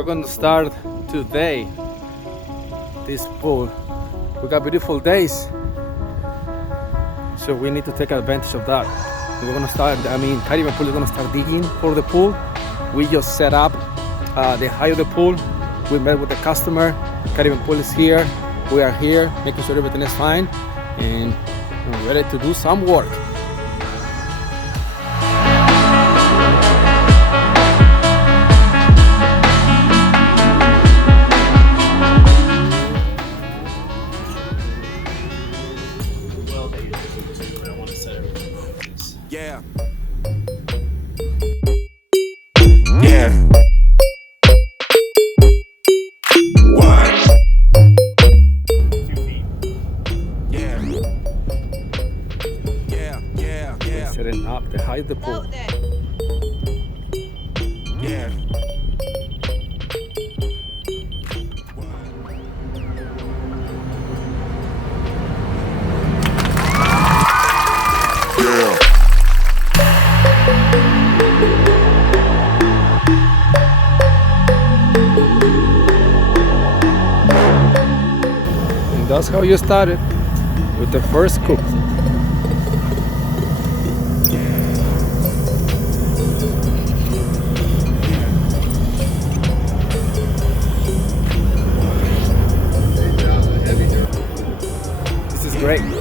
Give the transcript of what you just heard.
we're going to start today this pool. We got beautiful days, so we need to take advantage of that. We're gonna start, Caribbean Pool is gonna start digging for the pool. We just set up the height of the pool. We met with the customer. Caribbean Pool is here. We are here, making sure everything is fine, and we're ready to do some work. Yeah. Yeah. What? 2 feet. Yeah. Yeah. Setting up the height of the pool. Yeah. Yeah. And that's how you started, with the first scoop. This is great.